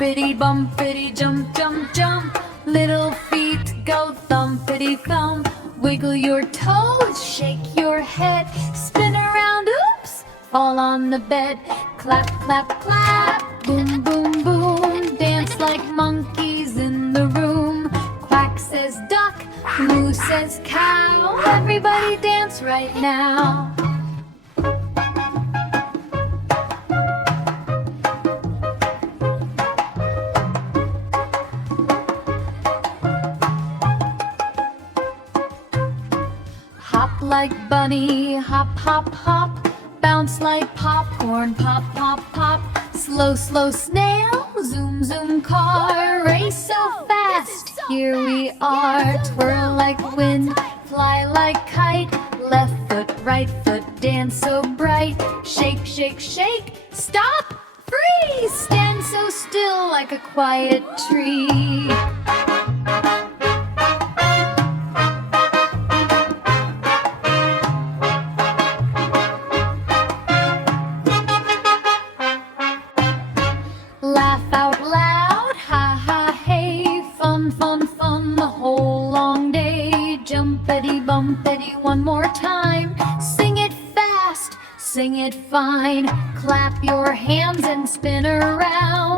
Jumpity bumpity jump, jump, jump. Little feet go thumpity thump. Wiggle your toes, shake your head, spin around, oops, fall on the bed. Clap, clap, clap, boom, boom, boom. Dance like monkeys in the room. Quack says duck, moo says cow. Everybody dance right now. Hop like bunny, hop, hop, hop. Bounce like popcorn, pop, pop, pop. Slow, slow snail, zoom, zoom car. Race so fast, here we are. Twirl like wind, fly like kite. Left foot, right foot, dance so bright. Shake, shake, shake, stop, freeze. Stand so still like a quiet tree. Laugh out loud, ha ha hey. Fun, fun, fun the whole long day. Jumpity bumpity one more time. Sing it fast, sing it fine. Clap your hands and spin around.